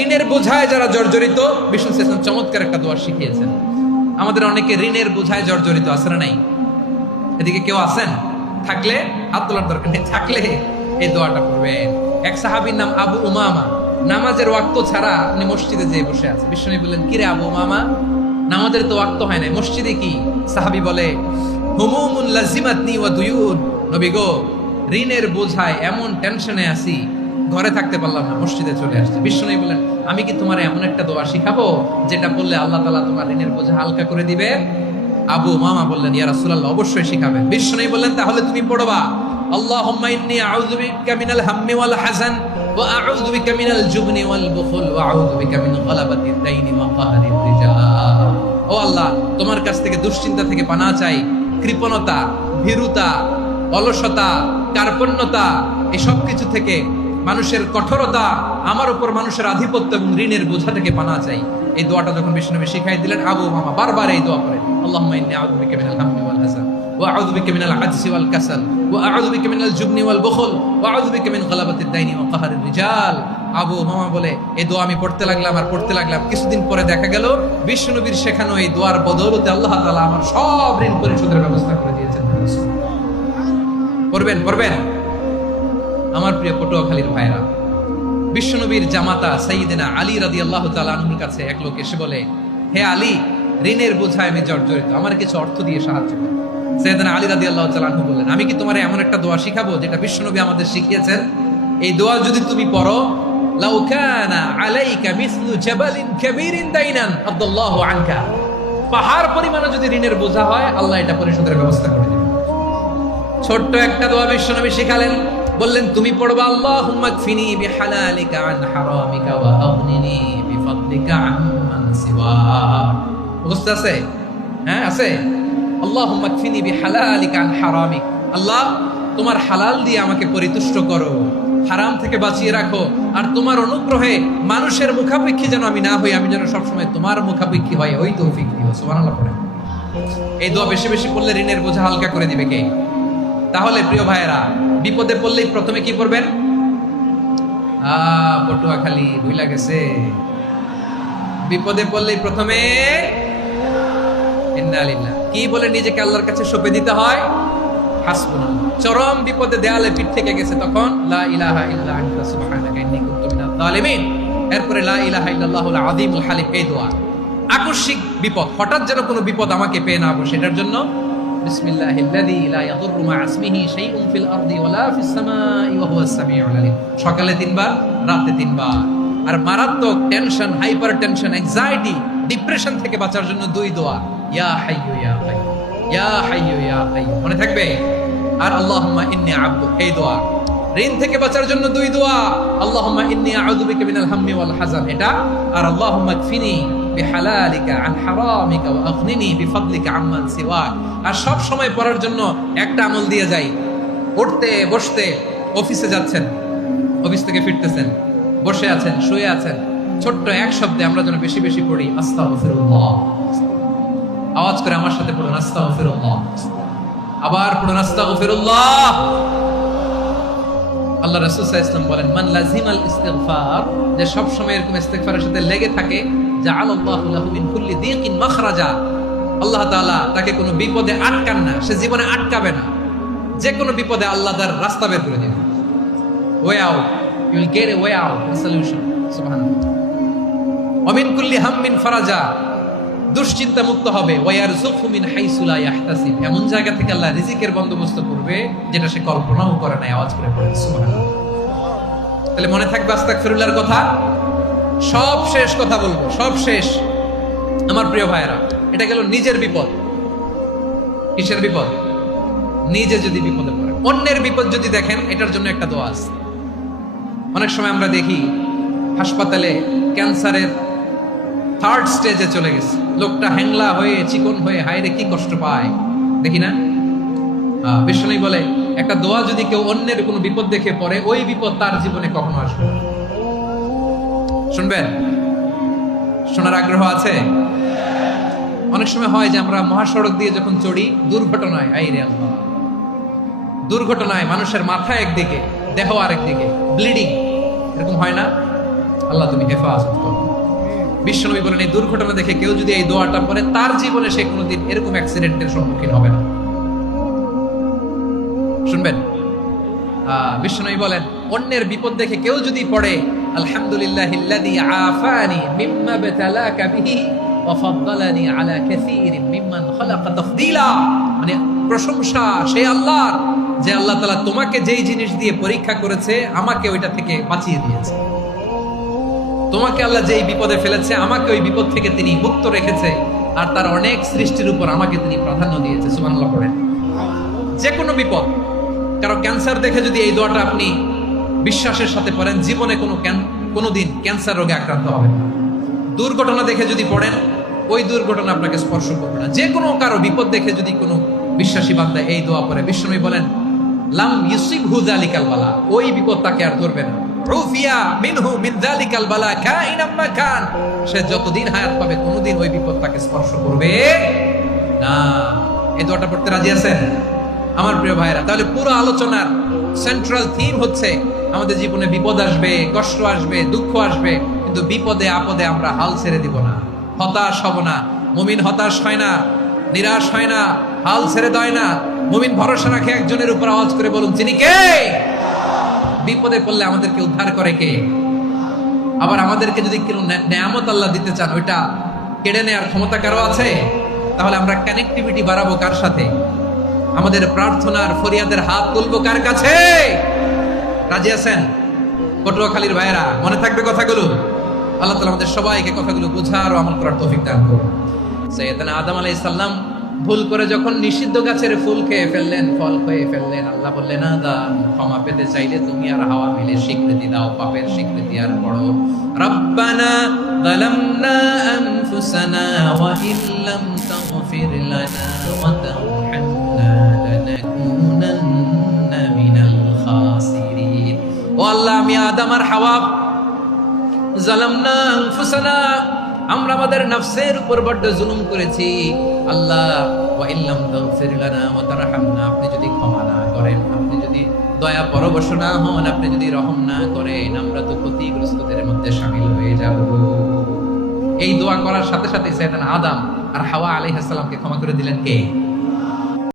ঋণের বোঝায় যারা জর্জরিত, বিষ্ণু ইসলাম চমৎকার একটা দোয়া শিখিয়েছেন। আমাদের অনেকে ঋণের বোঝায় জর্জরিত আছে না নাই? এদিকে কেউ আছেন? থাকলে হাত তোলার দরকার নেই, থাকলে এই দোয়াটা পড়বেন। এক সাহাবীর নাম আবু উমামা, নামাজের ওয়াক্ত ছাড়া উনি মসজিদে যেয়ে বসে আছে। বিষ্ণু বললেন, কিরে আবু উমামা, নামাজের তো ওয়াক্ত হয় না, মসজিদে কি? সাহাবী বলে, হুমুমুন লাজিমাতনি ওয়া দুয়ুন। নবী গো, ঋণের বোঝায় এমন টেনশনে আছি, ঘরে থাকতে পারলাম না, মসজিদে চলে আসছে। বিষ্ণু বললেন, আমি কি তোমার এমন একটা দোয়া শিখাবো যেটা বললে আল্লাহ তাআলা তোমার ঋণের বোঝা হালকা করে দিবে? আবু উমামা বললেন, ইয়া রাসূলুল্লাহ, অবশ্যই শিখাবেন। বিষ্ণু বললেন, তাহলে তুমি পড়বা, আল্লাহুম্মা ইন্নী আউযু বিকা মিনাল হাম্মি ওয়াল হাযান ওয়া আউযু বিকা মিনাল জুবনি ওয়াল বুখল ওয়া আউযু বিকা মিন গালাবাতিদ দাইনি ওয়া কাহরির রিজাল। ও আল্লাহ, তোমার কাছ থেকে দুশ্চিন্তা থেকে পানাহ চাই, কৃপণতা, ভীরুতা, অলসতা, কার্পণ্যতা, এই সব কিছু থেকে, মানুষের কঠোরতা, আমার উপর মানুষের আধিপত্য এবং ঋণের বোঝা থেকে পানাহ চাই। এই দোয়াটা যখন বিষ্ণু নবী শিখাই দিলেন, আবু উমামা বারবার এই দোয়া পড়েন, আল্লাহুম্মা ইন্নী আউযু বিকা মিনাল হাম্মি ওয়াল হাযান ওয়া আউযু বিকা মিনাল আজজি ওয়াল কাসাল ওয়া আউযু বিকা মিনাল জুবনি ওয়াল বুখল ওয়া আউযু বিকা মিন গালাবাতিদ দাইনি ওয়া কাহরির রিজাল। আবু উমামা বলে, এই দোয়া আমি পড়তে লাগলাম আর পড়তে লাগলাম। কিছুদিন পরে দেখা গেল বিষ্ণু নবীর শেখানো এই দোয়ার বদৌলতে আল্লাহ তাআলা আমার সব ঋণ পরিশোধের ব্যবস্থা করে দিয়েছেন। পড়বেন পড়বেন। আমার প্রিয় পটুয়াখালীর ভাইরা, বিশ্বনবীর জামাতা সাইয়্যিদিনা আলী রাদিয়াল্লাহু তাআলা আনহুর কাছে এক লোক এসে বলে, হে আলী, ঋণের বোঝায় আমি জর্জরিত, আমার কিছু অর্থ দিয়ে সাহায্য করুন। সাইয়্যিদিনা আলী রাদিয়াল্লাহু তাআলা আনহু বললেন, আমি কি তোমার এমন একটা দোয়া শিখাবো যেটা বিশ্বনবী আমাদের শিখিয়েছেন? এই দোয়া যদি তুমি পড়ো, লাউ কানা আলাইকা মিসলু জাবালিন কাবীরিন দাইনান আদাল্লাহু আনকা, পাহাড় পরিমাণে যদি ঋণের বোঝা হয়, আল্লাহ এটা পরিশোধের ব্যবস্থা করে দিবেন। ছোট্ট একটা দোয়া বিশ্বনবী শিখালেন, বললেন, তুমি পড়বা, আল্লাহুম্মা কফিনি বিহালালিকা আন হারামিকা ওয়া আগনিনি বিফাদলিকা আম্মান সিওয়াক। বুঝতে আছে? হ্যাঁ, আছে। আল্লাহুম্মা কফিনি বিহালালিকা আন হারামিক, আল্লাহ তোমার হালাল দিয়ে আমাকে পরিতুষ্ট করো, হারাম থেকে বাঁচিয়ে রাখো, আর তোমার অনুগ্রহে মানুষের মুখাপেক্ষী যেন আমি না হই, আমি যেন সবসময় তোমার মুখাপেক্ষী হই, ওই তৌফিক দিও। সুবহানাল্লাহ পড়েন। এই দোয়া বেশি বেশি পড়লে ঋণের বোঝা হালকা করে দিবে কে? তাহলে প্রিয় ভাইয়েরা, বিপদে পড়লেই প্রথমে কি পড়বেন? পটুয়াখালী ভুইলা গেছে। বিপদে পড়লেই প্রথমে ইন্না লিল্লাহ কি বলে নিজেকে আল্লাহর কাছে সঁপে দিতে হয়? হাসবুনাল্লাহ। চরম বিপদে দেয়ালে পিঠ থেকে গেছে, তখন লা ইলাহা ইল্লা আনতা সুবহানাকা ইন্নী কুনতু মিনাজ জালিমিন। এরপরে লা ইলাহা ইল্লাল্লাহুল আযীমুল হালিম, এই দোয়া। আকস্মিক বিপদ, হঠাৎ যেন কোনো বিপদ আমাকে পেয়ে না বসে, এটার জন্য বিসমিল্লাহিল্লাযী লা ইয়াদুররু মা ইসমিহি শাইউন ফিল আরদি ওয়ালা ফিস সামাই ওয়া হুয়াস সামিউল আলীম। সকালে 3 বার, রাতে 3 বার। আর মারাত্মক tension, hyper tension, anxiety, depression থেকে বাঁচার জন্য 2 দোয়া, ইয়া হাইয়্যু ইয়া কাইয়্যুম, ইয়া হাইয়্যু ইয়া কাইয়্যুম, মনে থাকবে? আর আল্লাহুম্মা ইন্নী আবদুক, এই দোয়া। ঋণ থেকে বাঁচার জন্য 2 দোয়া, আল্লাহুম্মা ইন্নী আউযু বিকা মিনাল হাম্মি ওয়াল হাযান, এটা। আর আল্লাহুম্মা কফিনি বিহালালিকা আন হারামিকা ওয়া আগনিনি বিফাদলিকা আম্মান সিওয়াক। আর সব সময় পড়ার জন্য একটা আমল দিয়ে যাই, উঠতে বসতে, অফিসে যাচ্ছেন, অফিস থেকে ফিরতেছেন, বসে আছেন, শুয়ে আছেন, ছোট্ট এক শব্দে আমরা যেন বেশি বেশি পড়ি, আস্তাগফিরুল্লাহ। আওয়াজ করে আমার সাথে পড়ুন, আস্তাগফিরুল্লাহ। আবার পড়ুন, আস্তাগফিরুল্লাহ। আল্লাহ রাসূল সাল্লাল্লাহু আলাইহি ওয়াসাল্লাম বলেন, মান লাজিমাল ইস্তিগফার, যে সব সময় এরকম ইস্তিগফারের সাথে লেগে থাকে, জাআলাল্লাহু লাহু মিন কুল্লি দীকিন মাখরাজা, আল্লাহ তাআলা তাকে কোনো বিপদে আটকান না, সে জীবনে আটকাবে না। যে কোনো বিপদে আল্লাহ তার রাস্তা বের করে দিবেন, way out, you will get a way out, a solution. সুবহানাল্লাহ। ওয়া মিন কুল্লি হাম্মিন ফারাজা, দুশ্চিন্তা মুক্ত হবে। ওয়া ইয়ারযুকহু মিন হাইসু লা ইয়াহতাসিব, এমন জায়গা থেকে আল্লাহ রিজিকের বন্দোবস্ত করবে যেটা সে কল্পনাও করে না। আওয়াজ করে পড়েন সুবহানাল্লাহ। তাহলে মনে থাকবে আস্তাগফিরুল্লাহর কথা। সব শেষ কথা বলবো, সব শেষ। আমার প্রিয় ভাইয়েরা, এটা গেল নিজের বিপদ। কিসের বিপদ? নিজে যদি বিপদে পড়ে। অন্যের বিপদ যদি দেখেন, এটার জন্য একটা দোয়া আছে। অনেক সময় আমরা দেখি হাসপাতালে ক্যান্সারের 3rd স্টেজে চলে গেছে, লোকটা হ্যাংলা হয়ে, চিকন হয়ে, হায়রে কি কষ্ট পায়, দেখি না? বিষ্ণু বলে, একটা দোয়া যদি কেউ অন্যের কোনো বিপদ দেখে পড়ে, ওই বিপদ তার জীবনে কখনো আসবে না। শুনবেন? শোনার আগ্রহ আছে? অনেক সময় হয় যে আমরা মহাসড়ক দিয়ে যখন চড়ি, দুর্ঘটনায়, আইরে আল্লাহ, দুর্ঘটনায় মানুষের মাথা একদিকে, দেহ আরেকদিকে, ব্লিডিং, এরকম হয় না? আল্লাহ তুমি হেফাজত করো। বিশ্বনবী বলেন এই দুর্ঘটনা দেখে কেউ যদি এই দোয়াটা পড়ে তার জীবনে সে কোনোদিন এরকম অ্যাক্সিডেন্টের সম্মুখীন হবে না। শুনবেন, বিশ্বনবী বলেন অন্যের বিপদ দেখে কেউ যদি পড়ে আলহামদুলিল্লাহিল্লাযী আফানি মিম্মা বাতালাকা বিহি ওয়া ফাদ্দালানি আলা কাসীরিন মিম্মান খালাকা তাফদীলা, মানে প্রশংসা সেই আল্লাহর যে আল্লাহ তাআলা তোমাকে যেই জিনিস দিয়ে পরীক্ষা করেছে আমাকে ওইটা থেকে বাঁচিয়ে দিয়েছে। তোমাকে আল্লাহ যেই বিপদে ফেলেছে আমাকে ওই বিপদ থেকে তিনি মুক্ত রেখেছে, আর তার অনেক সৃষ্টির উপর আমাকে তিনি প্রাধান্য দিয়েছে। সুবহানাল্লাহ পড়েন। যে কোনো বিপদ, কারো ক্যান্সার দেখে যদি এই দোয়াটা আপনি বিশ্বাসের সাথে পড়েন জীবনে কোনোদিন ক্যান্সার রোগে আক্রান্ত হবে না। দুর্ঘটনা দেখে যদি পড়েন ওই দুর্ঘটনা আপনাকে স্পর্শ করবে না। যে কোনো কারো বিপদ দেখে যদি কোনো বিশ্বাসী বান্দা এই দোয়া পড়ে, বিশ্বনবী বলেন লাম ইউসিবহু যালিকাল বালা, ওই বিপদ তাকে আর ধরবে না। রুফিয়া মিনহু মিন যালিকাল বালা কাইনাম মা কান, সে যতদিন হায়াত পাবে কোনোদিন ওই বিপদ তাকে স্পর্শ করবে না। এই দোয়াটা পড়তে রাজি আছেন আমার প্রিয় ভাইরা? তাহলে পুরো আলোচনার সেন্ট্রাল থিম হচ্ছে আমাদের জীবনে বিপদ আসবে, কষ্ট আসবে, দুঃখ আসবে, কিন্তু বিপদে আপদে আমরা হাল ছেড়ে দিব না, হতাশ হব না। মুমিন হতাশ হয় না, নিরাশ হয় না, হাল ছেড়ে দেয় না। মুমিন ভরসা রাখে একজনের উপর। আওয়াজ করে বলুন তিনি কে? বিপদে পড়লে আমাদেরকে উদ্ধার করে কে? আবার আমাদেরকে যদি কোনো নেয়ামত আল্লাহ দিতে চান ওইটা কেড়ে নেওয়ার ক্ষমতা কারো আছে? তাহলে আমরা কানেক্টিভিটি বাড়াবো কার সাথে? আমাদের প্রার্থনার ফরিয়াদের হাত তুলবো কার কাছে? রাজি আছেন পটুয়াখালীর ভাইয়েরা? মনে থাকবে কথাগুলো। আল্লাহ তাআলা আমাদের সবাইকে কথাগুলো বোঝার ও আমল করার তৌফিক দান করুন। সাইয়েদনা আদম আলাইহিস সালাম ভুল করে যখন নিষিদ্ধ গাছের ফুল খেয়ে ফেললেন, ফল খেয়ে ফেললেন, আল্লাহ বললেন আদম ক্ষমা পেতে চাইলে তুমি আর হাওয়া মিলে স্বীকৃতি দাও, পাপের স্বীকৃতি আর পড়ো। রব্বানা যালামনা আনফুসানা ওয়া ইল্লাম তাগফির লানা ওয়া তারহামনা লানাকুনান্না মিনাল খাসিরিন। ও আল্লাহ, আমি আদম আর হাওয়া যালামনা আনফুসানা, আমরা আমাদের নফসের উপর বড় জুলুম করেছি। আল্লাহ ওয়া ইল্লাম তাগফির লানা ওয়া তারহামনা, আপনি যদি ক্ষমা না করেন, আপনি যদি দয়া পরবশ না হন, আপনি যদি রহম না করেন, আমরা তো ক্ষতিগ্রস্তদের মধ্যে শামিল হয়ে যাব। এই দোয়া করার সাথে সাথে সাইয়েদনা আদম আর হাওয়া আলাইহিস সালামকে ক্ষমা করে দিলেন কে?